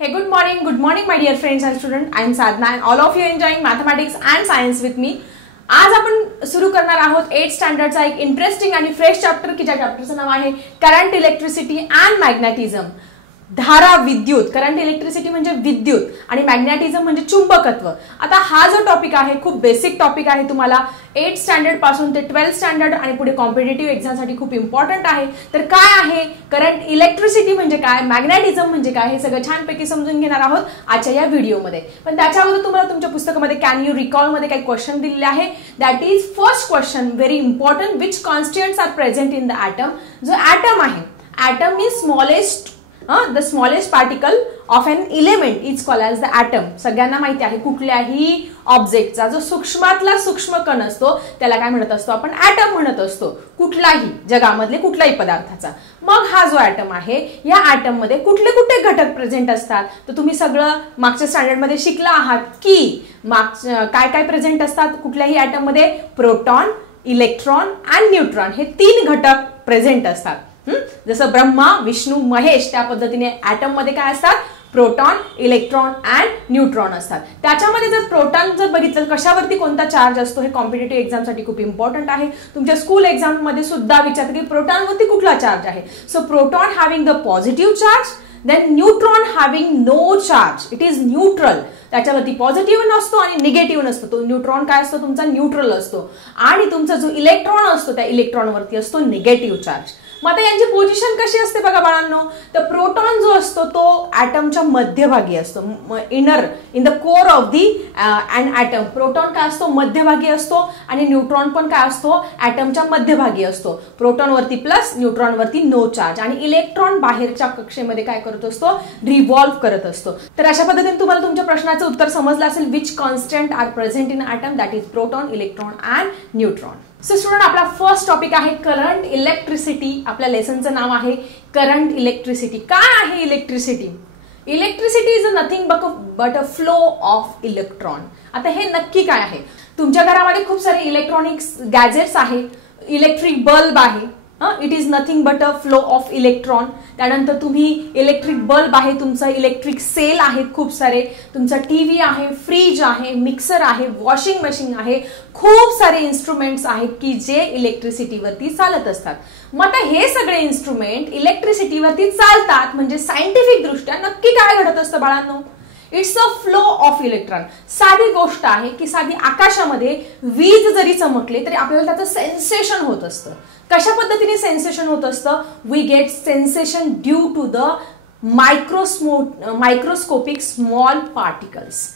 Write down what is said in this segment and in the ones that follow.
Hey, good morning, my dear friends and students. I am Sadhna and all of you enjoying mathematics and science with me. आज आपण सुरू करणार आहोत 8th स्टँडर्डचा एक interesting आणि fresh chapter की ज्या चॅप्टरचं नाव आहे करंट इलेक्ट्रिसिटी अँड मॅग्नेटिझम. धारा विद्युत, करंट इलेक्ट्रिसिटी म्हणजे विद्युत आणि मॅग्नेटिझम म्हणजे चुंबकत्व. आता हा जो टॉपिक आहे खूप बेसिक टॉपिक आहे, तुम्हाला 8th स्टँडर्ड पासून ते 12th स्टँडर्ड आणि पुढे कॉम्पिटिटिव्ह एक्झामसाठी खूप इम्पॉर्टंट आहे. तर काय आहे करंट इलेक्ट्रिसिटी म्हणजे काय, मॅग्नेटिझम म्हणजे काय, हे सगळं छानपैकी समजून घेणार आहोत आजच्या या व्हिडिओमध्ये. पण त्याच्या अगोदर तुम्हाला तुमच्या पुस्तकामध्ये कॅन यू रिकॉल मध्ये काही क्वेश्चन दिलेले आहे. That is first question, very important. Which constituents are present in the atom. जो ॲटम आहे, atom is smallest the smallest particle of an element is called as the atom. सगळ्यांना माहिती आहे कुठल्याही ऑब्जेक्टचा जो सूक्ष्मातला सूक्ष्म कण असतो त्याला काय म्हणत असतो आपण, ॲटम म्हणत असतो. कुठलाही जगामधले कुठल्याही पदार्थाचा. मग हा जो ॲटम आहे, या ॲटम मध्ये कुठले कुठले घटक प्रेझेंट असतात तर तुम्ही सगळं मागच्या स्टँडर्ड मध्ये शिकला आहात की काय काय प्रेझेंट असतात कुठल्याही ॲटम मध्ये. प्रोटॉन, इलेक्ट्रॉन आणि न्यूट्रॉन हे 3 घटक प्रेझेंट असतात. जसं ब्रह्मा, विष्णू, महेश त्या पद्धतीने ॲटम मध्ये काय असतात, प्रोटॉन, इलेक्ट्रॉन अँड न्यूट्रॉन असतात. त्याच्यामध्ये जर प्रोटॉन जर बघितलं कशावरती कोणता चार्ज असतो, हे कॉम्पिटिटिव्ह एक्झामसाठी खूप इम्पॉर्टंट आहे. तुमच्या स्कूल एक्झाम मध्ये सुद्धा विचारतात की प्रोटॉनवरती कुठला चार्ज आहे. So proton having the positive charge, then neutron having no charge, it is neutral. त्याच्यावरती पॉझिटिव्ह नसतो आणि निगेटिव्ह नसतो. तो न्यूट्रॉन काय असतो तुमचा, न्यूट्रल असतो. आणि तुमचा जो इलेक्ट्रॉन असतो त्या इलेक्ट्रॉनवरती असतो निगेटिव्ह चार्ज. मग आता यांची पोझिशन कशी असते बघा बाळांनो. तर प्रोटॉन जो असतो तो ॲटमच्या मध्यभागी असतो, inner in the core of the and atom. Proton काय असतो, मध्यभागी असतो. आणि न्यूट्रॉन पण काय असतो, ॲटमच्या मध्यभागी असतो. प्रोटॉनवरती प्लस, न्यूट्रॉनवरती नो चार्ज. आणि इलेक्ट्रॉन बाहेरच्या कक्षेमध्ये काय करत असतो, रिव्हॉल्व्ह करत असतो. तर अशा पद्धतीने तुम्हाला तुमच्या प्रश्नाचं उत्तर समजलं असेल. Which constant are present in atom, that is proton, electron and neutron. So student, आपला फर्स्ट टॉपिक आहे करंट इलेक्ट्रिसिटी. आपल्या लेसनचं नाव आहे करंट इलेक्ट्रिसिटी. काय आहे electricity? Electricity is nothing but a flow of electron. आता हे नक्की काय आहे? तुमच्या घरामध्ये खूप सारे इलेक्ट्रॉनिक्स गॅजेट्स आहे, इलेक्ट्रिक बल्ब आहे. It is nothing but a flow of electron. त्यानंतर तुम्ही इलेक्ट्रिक बल्ब आहे, तुमचं इलेक्ट्रिक सेल आहेत खूप सारे, तुमचा टीव्ही आहे, फ्रीज आहे, मिक्सर आहे, वॉशिंग मशीन आहे, खूप सारे इन्स्ट्रुमेंट्स आहेत की जे इलेक्ट्रिसिटीवरती चालत असतात. मग आता हे सगळे इन्स्ट्रुमेंट इलेक्ट्रिसिटीवरती चालतात म्हणजे सायंटिफिक दृष्ट्या नक्की काय घडत असतं बाळांनो? It's a flow of electron. साधी गोष्ट आहे की साधी आकाशामध्ये वीज जरी चमकली तरी आपल्याला त्याचं सेन्सेशन होत असतं. कशा पद्धतीने सेन्सेशन होत असतं? We get sensation due to the microscopic small particles.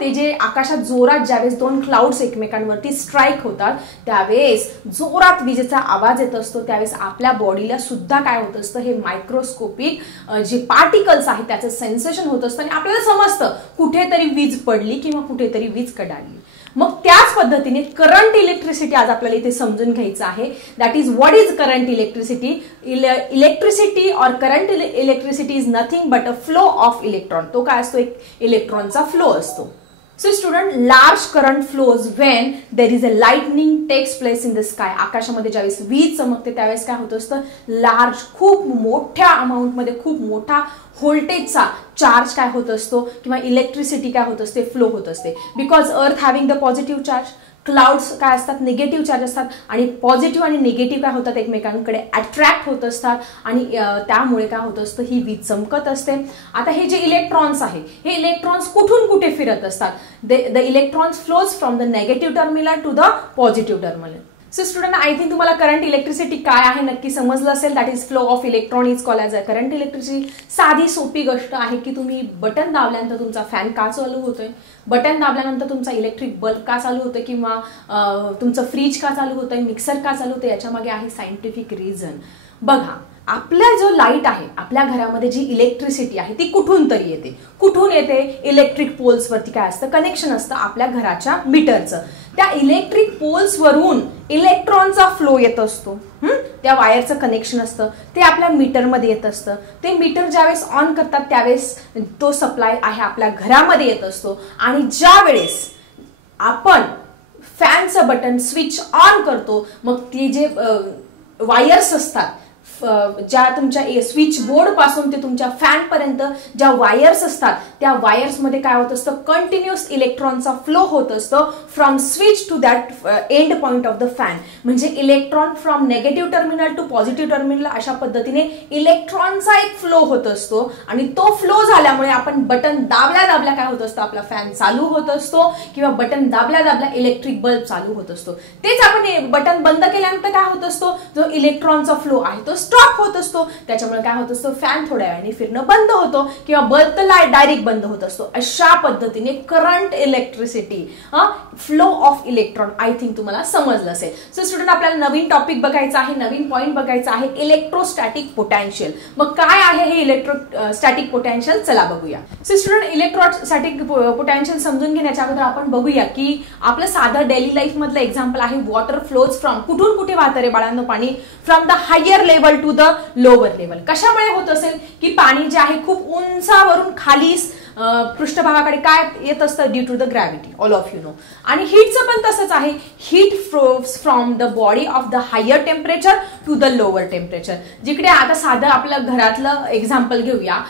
ते जे आकाशात जोरात ज्यावेळेस 2 क्लाउड्स एकमेकांवरती स्ट्राईक होतात त्यावेळेस जोरात विजेचा आवाज येत असतो. त्यावेळेस आपल्या बॉडीला सुद्धा काय होत असतं, हे मायक्रोस्कोपिक जे पार्टिकल्स आहेत त्याचं सेन्सेशन होत असतं आणि आपल्याला समजतं कुठेतरी वीज पडली किंवा कुठेतरी वीज कडाडली. मग त्याच पद्धतीने करंट इलेक्ट्रिसिटी आज आपल्याला इथे समजून घ्यायचं आहे. That is what is current electricity. Electricity और current electricity is nothing but a flow of electron. तो काय असतो, एक इलेक्ट्रॉनचा फ्लो असतो. So student, large current flows when there is a lightning takes place in the sky. आकाशामध्ये ज्यावेळेस वीज चमकते त्यावेळेस काय होत असतं, लार्ज खूप मोठ्या अमाऊंट मध्ये खूप मोठा व्होल्टेजचा चार्ज काय होत असतो किंवा इलेक्ट्रिसिटी काय होत असते, फ्लो होत असते. बिकॉज अर्थ having the positive charge, clouds काय असतात, निगेटिव्ह चार्ज असतात. आणि पॉझिटिव्ह आणि निगेटिव्ह काय होतात, एकमेकांकडे अट्रॅक्ट होत असतात आणि त्यामुळे काय होत असतं, ही वीज चमकत असते. आता हे जे इलेक्ट्रॉन्स आहे, हे इलेक्ट्रॉन्स कुठून कुठे फिरत असतात. The electrons flows from the negative terminal to the positive terminal. So student, I think तुम्हाला करंट इलेक्ट्रिसिटी काय आहे नक्की समजलं असेल. That is flow of electron is called as a current electricity. साधी सोपी गोष्ट आहे की तुम्ही बटन दाबल्यानंतर तुमचा फॅन का चालू होतोय, बटन दाबल्यानंतर तुमचा इलेक्ट्रिक बल्ब का चालू होतोय किंवा तुमचं फ्रीज का चालू होतंय, मिक्सर का चालू होतंय, याच्यामागे आहे सायंटिफिक रिझन. बघा, आपला जो लाईट आहे, आपल्या घरामध्ये जी इलेक्ट्रिसिटी आहे ती कुठून तरी येते. कुठून येते? इलेक्ट्रिक पोल्सवरती काय असतं, कनेक्शन असतं आपल्या घराच्या मीटरचं. त्या इलेक्ट्रिक पोल्सवरून इलेक्ट्रॉनचा फ्लो येत असतो. त्या वायरचं कनेक्शन असतं, ते आपल्या मीटरमध्ये येत असतं. ते मीटर ज्यावेळेस ऑन करतात त्यावेळेस तो सप्लाय आहे आपल्या घरामध्ये येत असतो. आणि ज्या वेळेस आपण फॅनचं बटन स्विच ऑन करतो मग ती जे वायर्स असतात ज्या तुमच्या स्विच बोर्ड पासून ते तुमच्या फॅन पर्यंत ज्या वायर्स असतात त्या वायर्स मध्ये काय होत असतं, कंटिन्युअस इलेक्ट्रॉनचा फ्लो होत असतो from switch to that end point of the fan. म्हणजे electron from negative terminal to positive terminal अशा पद्धतीने इलेक्ट्रॉनचा एक फ्लो होत असतो आणि तो फ्लो झाल्यामुळे आपण बटन दाबल्या दाबल्या काय होत असतं, आपला फॅन चालू होत असतो किंवा बटन दाबल्या दाबल्या इलेक्ट्रिक बल्ब चालू होत असतो. तेच आपण बटन बंद केल्यानंतर काय होत असतो, जो इलेक्ट्रॉनचा फ्लो आहे तो स्टॉप होत असतो. त्याच्यामुळे काय होत असतो, फॅन थोड्या वेळाने फिरणं बंद होतो किंवा बल्ब तर डायरेक्ट बंद होत असतो. अशा पद्धतीने current electricity flow of electron I think तुम्हाला समजलं असेल. सो स्टुडंट आपल्याला नवीन टॉपिक बघायचा आहे, नवीन पॉइंट बघायचा आहे, इलेक्ट्रोस्टॅटिक पोटेन्शियल. मग काय आहे हे इलेक्ट्रोस्टॅटिक पोटेन्शियल, चला बघूया. सो स्टुडंट इलेक्ट्रोस्टॅटिक पोटेन्शियल समजून घेण्याच्या अगोदर आपण बघूया की आपलं साधं डेली लाईफ मधलं एक्झाम्पल आहे वॉटर फ्लोज फ्रॉम, कुठून कुठे वाहतं रे बाळांनो पाणी, from the higher level to the lower level. कशामुळे होत असेल की पाणी जे आहे खूप उंचावरून खाली पृष्ठभागाकडे काय येत असतं, due to the gravity, all of you know. आणि हीटचं पण तसंच आहे, heat flows from the body of the higher temperature to the lower temperature. जिकडे आता साधं आपलं घरातलं एक्झाम्पल घेऊया,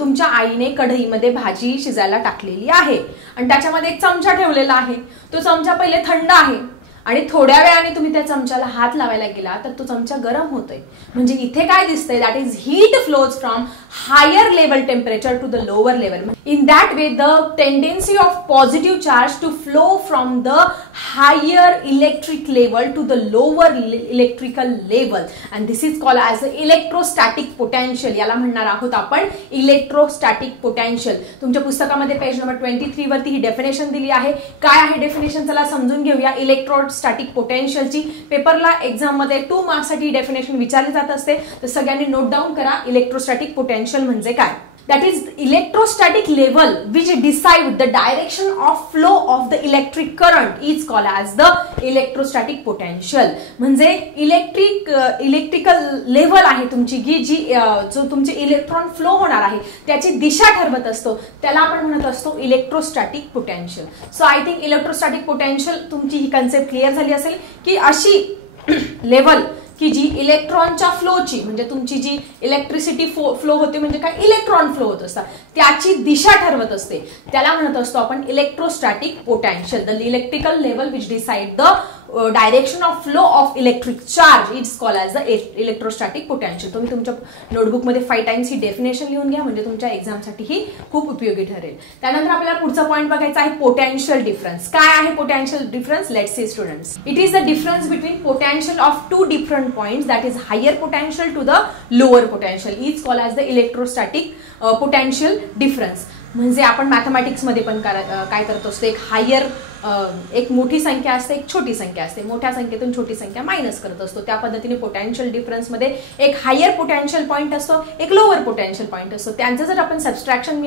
तुमच्या आईने कढईमध्ये भाजी शिजायला टाकलेली आहे आणि त्याच्यामध्ये एक चमचा ठेवलेला आहे. तो चमचा पहिले थंड आहे आणि थोड्या वेळाने तुम्ही त्या चमच्याला हात लावायला गेला तर तो चमचा गरम होतोय. म्हणजे इथे काय दिसतंय, that is heat flows from higher level temperature to the lower level. In that way the tendency of positive charge to flow from the higher electric level to the lower electrical level and this is called as electrostatic potential. याला म्हणणार आहोत आपण electrostatic potential. तुमच्या पुस्तकामध्ये page number 23 वरती ही definition दिली आहे. काय आहे डेफिनेशन, चला समजून घेऊया. इलेक्ट्रोस्टॅटिक पोटेन्शियलची पेपरला एक्झाम मध्ये 2 मार्क्स साठी डेफिनेशन विचारली जात असते, तर सगळ्यांनी नोट डाऊन करा. इलेक्ट्रोस्टॅटिक पोटेन्शियल म्हणजे काय, that is electrostatic level which decide the direction of flow of the electric current is called as the electrostatic potential. म्हणजे इलेक्ट्रिकल लेवल आहे तुमची की जी जो तुमचे इलेक्ट्रॉन फ्लो होणार आहे त्याची दिशा ठरवत असतो, त्याला आपण म्हणत असतो electrostatic potential. So I think electrostatic potential तुमची ही कन्सेप्ट क्लिअर झाली असेल की अशी लेवल की जी इलेक्ट्रॉनच्या फ्लोची, म्हणजे तुमची जी इलेक्ट्रिसिटी फ्लो होते म्हणजे काय, इलेक्ट्रॉन फ्लो होत असतात, त्याची दिशा ठरवत असते, त्याला म्हणत असतो आपण electrostatic potential. The electrical level which decide the direction of flow of electric charge is called as the electrostatic potential. तुम्ही तुमच्या नोटबुकमध्ये 5 टाइम्स ही डेफिनेशन लिहून घ्या, म्हणजे तुमच्या एक्झामसाठी ही खूप उपयोगी ठरेल. त्यानंतर आपल्याला पुढचा पॉईंट बघायचा आहे पोटेन्शियल डिफरन्स. काय आहे potential difference, let's see students. It is the difference between potential of 2 different points, that is higher potential to the lower potential is called as the electrostatic potential difference. म्हणजे आपण mathematics मध्ये पण काय करत असतो, एक हायर एक मोठी संख्या असते, एक छोटी संख्या असते, मोठ्या संख्येतून छोटी संख्या मायनस करत असतो. त्या पद्धतीने पोटेन्शियल डिफरन्स मध्ये एक हायर पोटेन्शियल पॉईंट असतो, एक लोअर पोटेन्शियल पॉईंट असतो. त्यांचं जर आपण सबस्ट्रॅक्शन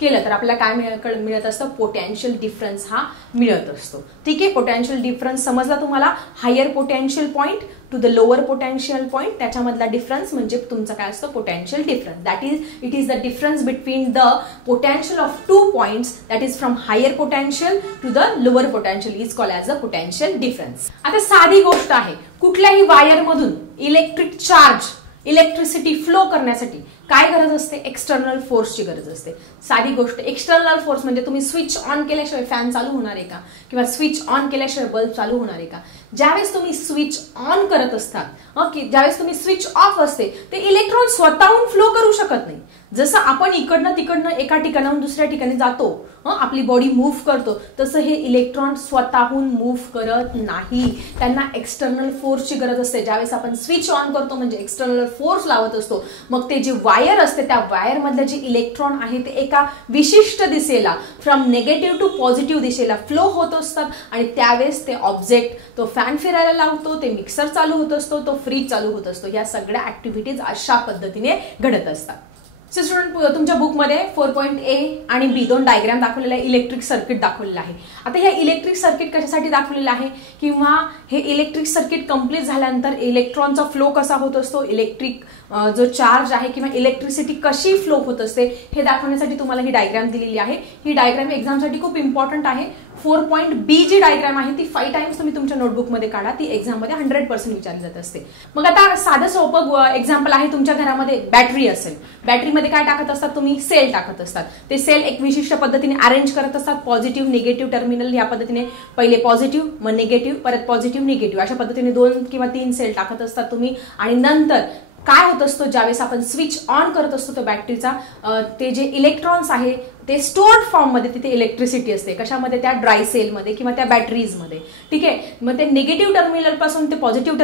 केलं तर आपल्याला काय मिळत असतं, पोटेन्शियल डिफरन्स हा मिळत असतो. ठीक आहे, पोटेन्शियल डिफरन्स समजला तुम्हाला. Higher potential point to the lower potential point, त्याच्यामधला डिफरन्स म्हणजे तुमचा काय असतो, potential difference. That is it is the difference between the potential of 2 points, that is from higher potential to the lower potential is called as a potential difference. आता साधी गोष्ट आहे, कुठल्याही वायर मधून इलेक्ट्रिक चार्ज इलेक्ट्रिसिटी फ्लो करण्यासाठी काय गरज असते, एक्सटर्नल फोर्सची गरज असते. साधी गोष्ट, एक्सटर्नल फोर्स म्हणजे तुम्ही स्विच ऑन केल्याशिवाय फॅन चालू होणार आहे का, किंवा स्विच ऑन केल्याशिवाय बल्ब चालू होणार आहे का. ज्यावेळेस तुम्ही स्विच ऑन करत असतात की ज्यावेळेस तुम्ही स्विच ऑफ असते ते इलेक्ट्रॉन स्वतःहून फ्लो करू शकत नाही. जसं आपण इकडनं तिकडनं एका ठिकाणाहून दुसऱ्या ठिकाणी जातो, आपली बॉडी मूव्ह करतो, तसं हे इलेक्ट्रॉन स्वतःहून मूव्ह करत नाही. त्यांना एक्सटर्नल फोर्सची गरज असते. ज्यावेळेस आपण स्विच ऑन करतो म्हणजे एक्सटर्नल फोर्स लावत असतो, मग ते जे वायर असते त्या वायर मधले जे इलेक्ट्रॉन आहे ते एका विशिष्ट दिशेला फ्रॉम नेगेटिव्ह टू पॉझिटिव्ह दिशेला फ्लो होत असतात आणि त्यावेळेस ते ऑब्जेक्ट, तो फॅन फिरायला लावतो, ते मिक्सर चालू होत असतो, तो फ्रीज चालू होत असतो. या सगळ्या ऍक्टिव्हिटीज अशा पद्धतीने घडत असतात. सो स्टुडंट तुमच्या बुकमध्ये 4.A आणि B 2 डायग्राम दाखवलेला आहे, इलेक्ट्रिक सर्किट दाखवलेला आहे. आता ह्या इलेक्ट्रिक सर्किट कशासाठी दाखवलेलं आहे, किंवा हे इलेक्ट्रिक सर्किट कंप्लीट झाल्यानंतर इलेक्ट्रॉनचा फ्लो कसा होत असतो, इलेक्ट्रिक जो चार्ज आहे किंवा इलेक्ट्रिसिटी कशी फ्लो होत असते हे दाखवण्यासाठी तुम्हाला ही डायग्राम दिलेली आहे. ही डायग्राम एक्झामसाठी खूप इम्पॉर्टंट आहे. 4.B जी डायग्राम आहे ती 5 टाइम्स तुम्ही तुमच्या नोटबुकमध्ये काढा, ती एक्झाममध्ये 100% विचारली जात असते. मग आता साधं सोपं एक्झाम्पल आहे, तुमच्या घरामध्ये बॅटरी असेल, बॅटरीमध्ये काय टाकत असतात तुम्ही, सेल टाकत असतात. ते सेल एक विशिष्ट पद्धतीने अरेंज करत असतात, पॉझिटिव्ह निगेटिव्ह टर्मिनल या पद्धतीने, पहिले पॉझिटिव्ह मग निगेटिव्ह परत पॉझिटिव्ह निगेटिव्ह अशा पद्धतीने 2 किंवा 3 सेल टाकत असतात तुम्ही. आणि नंतर काय होत असतो, ज्यावेळेस आपण स्विच ऑन करत असतो तो बॅटरीचा, ते जे इलेक्ट्रॉन्स आहे ते स्टोर्ड फॉर्म मध्ये तिथे इलेक्ट्रिसिटी असते, कशामध्ये, त्या ड्राय सेलमध्ये किंवा त्या बॅटरीजमध्ये. ठीक आहे, मग ते निगेटिव्ह टर्मिनल पासून ते पॉझिटिव्ह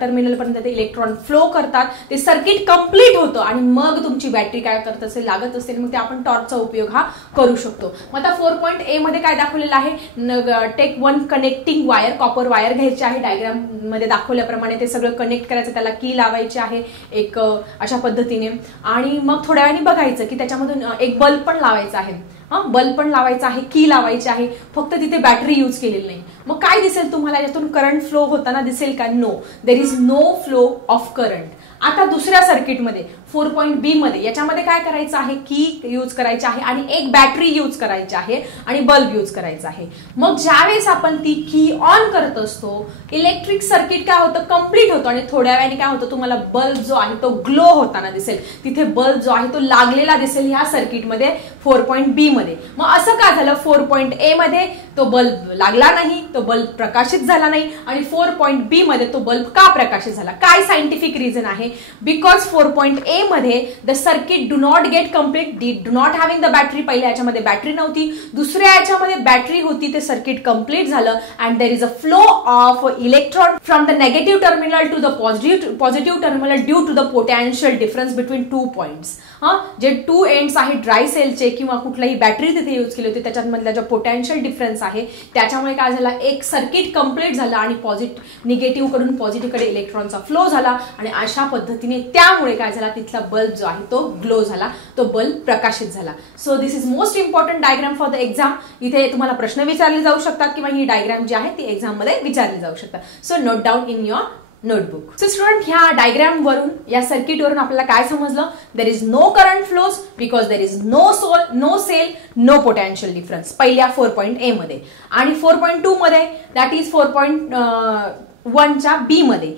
टर्मिनल पर्यंत ते इलेक्ट्रॉन फ्लो करतात, ते सर्किट कंप्लीट होतं आणि मग तुमची बॅटरी काय करत असेल, लागत असेल, मग ते आपण टॉर्चचा उपयोग हा करू शकतो. मग आता 4.A मध्ये काय दाखवलेलं आहे, take 1 connecting wire, copper wire घ्यायची आहे, डायग्राम मध्ये दाखवल्याप्रमाणे ते सगळं कनेक्ट करायचं, त्याला की लावायची आहे एक अशा पद्धतीने. आणि मग थोड्या वेळाने बघायचं की त्याच्यामधून एक बल्ब पण लावायचा आहे, बल्ब पण लावायचा आहे, की लावायची आहे, फक्त तिथे बॅटरी यूज केलेली नाही. मग काय दिसेल तुम्हाला, यातून करंट फ्लो होताना दिसेल का, no, there is no flow of current. आता दुसऱ्या सर्किटमध्ये 4.B मध्ये याच्यामध्ये काय करायचं आहे, की यूज करायची आहे आणि एक बॅटरी यूज करायची आहे आणि बल्ब यूज करायचा आहे. मग ज्यावेळेस आपण ती की ऑन करत असतो, इलेक्ट्रिक सर्किट काय होतं, कंप्लीट होतं आणि थोड्या वेळाने काय होतं, तुम्हाला बल्ब जो आहे तो ग्लो होताना दिसेल, तिथे बल्ब जो आहे तो लागलेला दिसेल ह्या सर्किटमध्ये 4.B मध्ये. मग असं का झालं, 4.A मध्ये तो बल्ब लागला नाही, तो बल्ब प्रकाशित झाला नाही, आणि 4.B मध्ये तो बल्ब का प्रकाशित झाला, काय सायंटिफिक रिझन आहे, बिकॉज 4.A मध्ये the circuit do not get complete, do not having the battery. पहिल्या याच्यामध्ये बॅटरी नव्हती, दुसऱ्या याच्यामध्ये बॅटरी होती, ते सर्किट कंप्लीट झालं and there is a flow of electron from the negative terminal to the positive terminal due to the potential difference between 2 points. जे 2 ends आहेत ड्राय सेलचे किंवा कुठल्याही बॅटरी तिथे यूज केली होती, त्याच्यामधला जो पोटेन्शियल डिफरन्स आहे त्याच्यामुळे काय झाला, एक सर्किट कंप्लीट झालं आणि निगेटिव्ह कडून पॉझिटिव्ह कडे इलेक्ट्रॉनचा फ्लो झाला आणि अशा पद्धतीने त्यामुळे काय झाला, तिथला बल्ब जो आहे तो ग्लो झाला, तो बल्ब प्रकाशित झाला. So this is most important diagram for the exam. इथे तुम्हाला प्रश्न विचारले जाऊ शकतात किंवा ही डायग्राम जी आहे ती एक्झाम मध्ये विचारली जाऊ शकतात. So note down in your notebook. So student, ह्या डायग्राम वरून, या सर्किट वरून आपल्याला काय समजलं, there is no current flows because there is no cell, no potential difference पहिल्या 4.A मध्ये. आणि 4.2 मध्ये दॅट इज 4.1च्या B मध्ये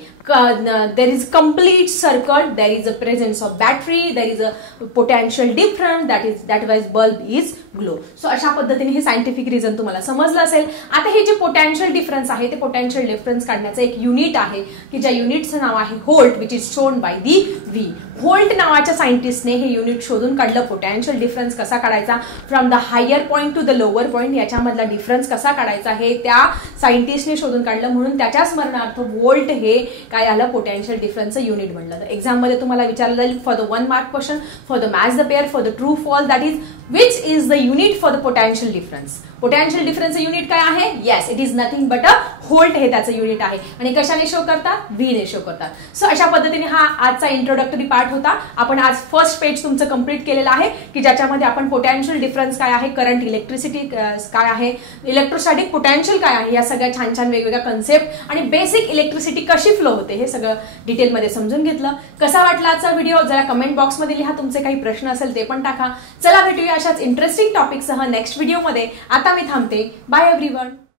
there is complete circle, there is a presence of battery, there is a potential difference, that why bulb is glow. So अशा पद्धतीने हे scientific reason तुम्हाला समजलं असेल. आता हे जे पोटेन्शियल डिफरन्स आहे ते पोटेन्शियल डिफरन्स काढण्याचं एक युनिट आहे की ज्या युनिटचं नाव आहे volt, which is shown by the V. Volt नावाच्या सायंटिस्टने हे युनिट शोधून काढलं. पोटेन्शियल डिफरन्स कसा काढायचा from the higher point to the lower point, याच्यामधला डिफरन्स कसा काढायचा हे त्या सायंटिस्टने शोधून काढलं, म्हणून त्याच्या स्मरणार्थ व्होल्ट हे काय आलं, पोटेन्शियल डिफरन्सचं युनिट बनलं. एक्झाम मध्ये तुम्हाला विचारलं जाईल for the 1 mark question, for the match the pair, for the true false, that is which is the unit for the potential difference. Potential डिफरन्सचं युनिट काय आहे, yes, it is nothing but a volt हे त्याचं unit आहे. आणि कशाने show करतात, व्ही ने शो करतात. सो अशा पद्धतीने हा आजचा इंट्रोडक्टरी पार्ट होता. आपण आज फर्स्ट पेज तुमचं कंप्लीट केलेलं आहे की ज्याच्यामध्ये आपण पोटेन्शियल डिफरन्स काय आहे, करंट इलेक्ट्रिसिटी काय आहे, इलेक्ट्रोस्टॅटिक पोटेन्शियल काय आहे, या सगळ्या छान छान वेगवेगळ्या कन्सेप्ट आणि बेसिक इलेक्ट्रिसिटी कशी फ्लो होते हे सगळं डिटेलमध्ये समजून घेतलं. कसा वाटला आजचा व्हिडिओ जरा कमेंट बॉक्समध्ये लिहा. तुमचे काही प्रश्न असेल ते पण टाका. चला भेटूया अशाच इंटरेस्टिंग टॉपिकसह नेक्स्ट व्हिडिओमध्ये. आता मी थांबते. Bye everyone.